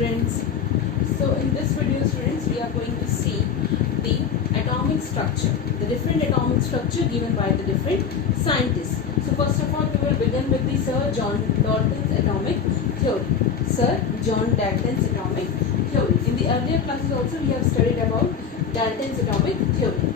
students. So in this video students we are going to see the atomic structure, the different atomic structure given by the different scientists. So first of all we will begin with the Sir John Dalton's atomic theory. Sir John Dalton's atomic theory. In the earlier classes also we have studied about Dalton's atomic theory.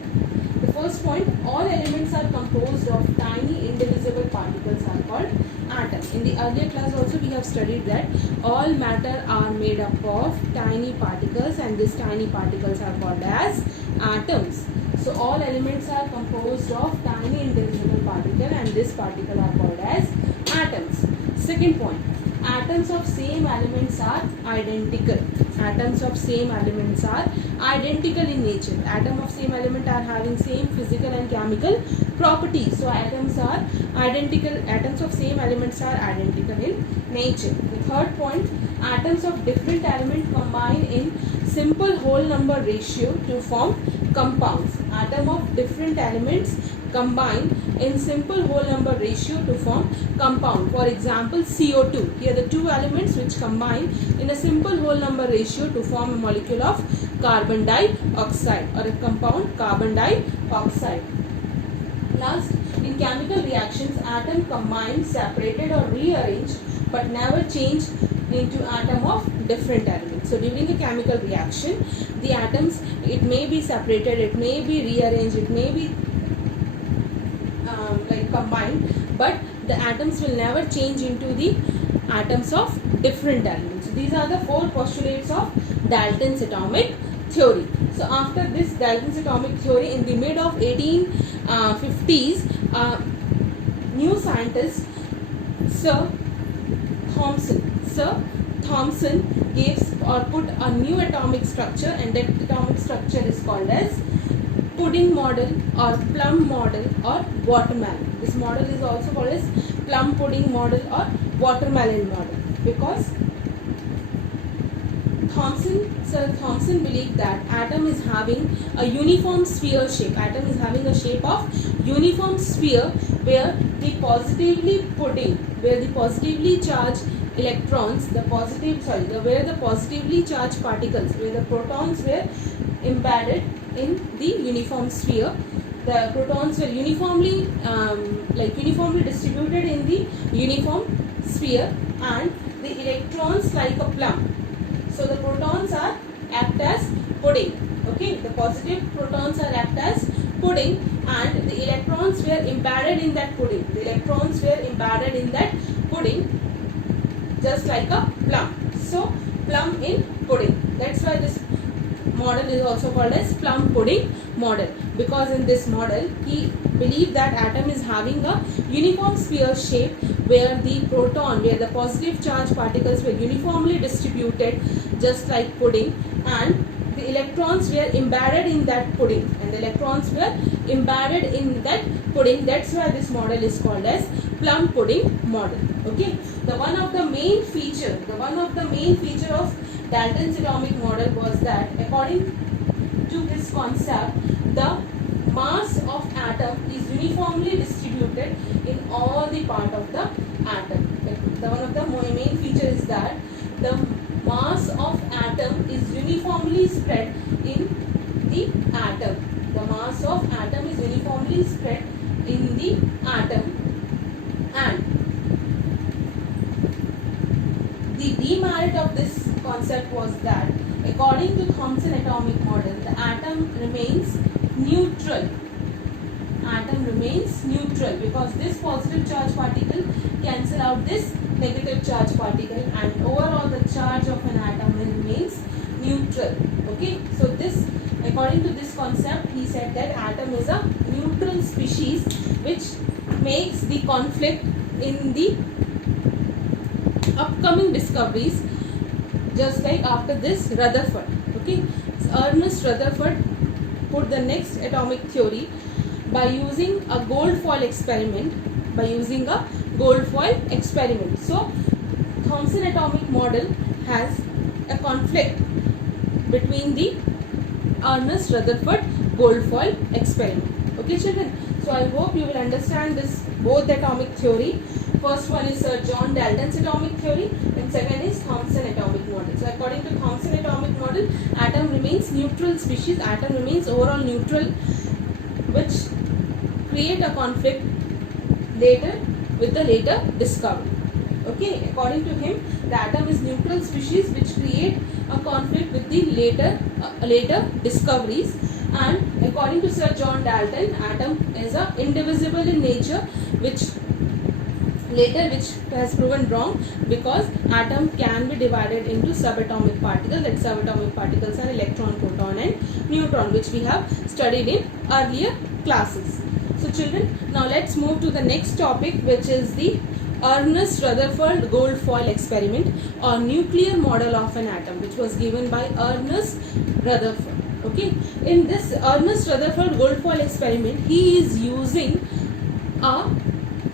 The first point, all elements are composed of tiny indivisible particles are called atom. In the earlier class also we have studied that all matter are made up of tiny particles and these tiny particles are called as atoms. So all elements are composed of tiny indivisible particle and this particle are called as atoms. Second point, atoms of same elements are identical. Atoms of same elements are identical in nature. Atoms of same element are having same physical and chemical properties. So atoms are identical. Atoms of same elements are identical in nature. The third point, atoms of different element combine in simple whole number ratio to form compounds. Atom of different elements combine in simple whole number ratio to form compound. For example, CO2. Here the two elements which combine in a simple whole number ratio to form a molecule of carbon dioxide or a compound carbon dioxide. Last, in chemical reactions, atom combine, separated or rearranged but never change into atom of different elements. So during a chemical reaction, the atoms, it may be separated, it may be rearranged, it may be combined, but the atoms will never change into the atoms of different elements. So these are the four postulates of Dalton's atomic theory. So after this Dalton's atomic theory, in the mid of 1850s, new scientist Sir Thomson gives or put a new atomic structure, and that atomic structure is called as pudding model or plum model or watermelon. This model is also called as plum pudding model or watermelon model because Sir Thomson believed that atom is having a uniform sphere shape. Atom is having a shape of uniform sphere where the positively charged electrons, where the positively charged particles, where the protons were embedded in the uniform sphere. The protons were uniformly distributed in the uniform sphere and the electrons like a plum. So the protons are act as pudding. Okay, the positive protons are act as pudding and the electrons were embedded in that pudding. The electrons were embedded in that pudding just like a plum. So plum in pudding. That's why this model is also called as plum pudding model, because in this model he believed that atom is having a uniform sphere shape where the positive charge particles were uniformly distributed just like pudding and the electrons were embedded in that pudding That's why this model is called as plum pudding model. Okay, the one of the main feature of Dalton's atomic model was that according to this concept, the mass of atom is uniformly distributed in all the part of the atom. One of the main feature is that the mass of atom is uniformly spread in the atom. The mass of atom is uniformly spread in the atom, and the demerit of this concept was that according to Thomson atomic model, the atom remains neutral. Because this positive charge particle cancel out this negative charge particle and overall the charge of an atom remains neutral. Okay, so this, according to this concept, he said that atom is a neutral species which makes the conflict in the upcoming discoveries, just like after this Rutherford. Okay, so Ernest Rutherford put the next atomic theory by using a gold foil experiment. So Thomson atomic model has a conflict between the Ernest Rutherford gold foil experiment. Okay children, so I hope you will understand this both atomic theory First one is Sir John Dalton's atomic theory, and second is Thomson atomic model. So according to Thomson atomic model, atom remains neutral species, atom remains overall neutral, which create a conflict later with the later discovery. Okay, according to him, the atom is neutral species which create a conflict with the later discoveries. And according to Sir John Dalton, atom is a indivisible in nature, which has proven wrong, because atom can be divided into subatomic particles. That subatomic particles are electron, proton and neutron, which we have studied in earlier classes. So children, now let's move to the next topic, which is the Ernest Rutherford Goldfoil experiment or nuclear model of an atom, which was given by Ernest Rutherford. Okay, in this Ernest Rutherford Goldfoil experiment, he is using a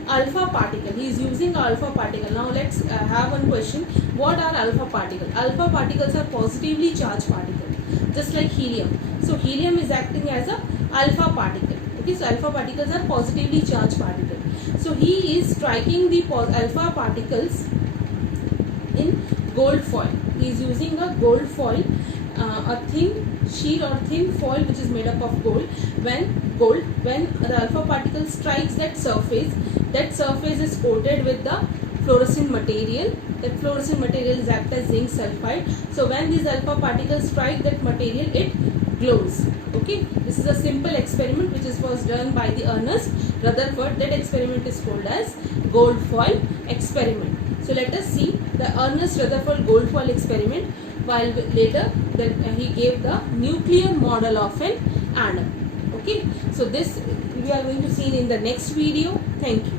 alpha particle. He is using alpha particle. Now let's have one question. What are alpha particles? Alpha particles are positively charged particles, just like helium. So helium is acting as a alpha particle. Okay, so alpha particles are positively charged particles. So he is striking the alpha particles in gold foil. He is using a gold foil, a thin sheet or thin foil which is made up of gold. When the alpha particle strikes that surface is coated with the fluorescent material. That fluorescent material is act as zinc sulfide. So when these alpha particles strike that material, it glows. Okay, this is a simple experiment which was done by the Ernest Rutherford. That experiment is called as gold foil experiment. So let us see the Ernest Rutherford gold foil experiment, while later that he gave the nuclear model of an atom. Okay, so this we are going to see in the next video. Thank you.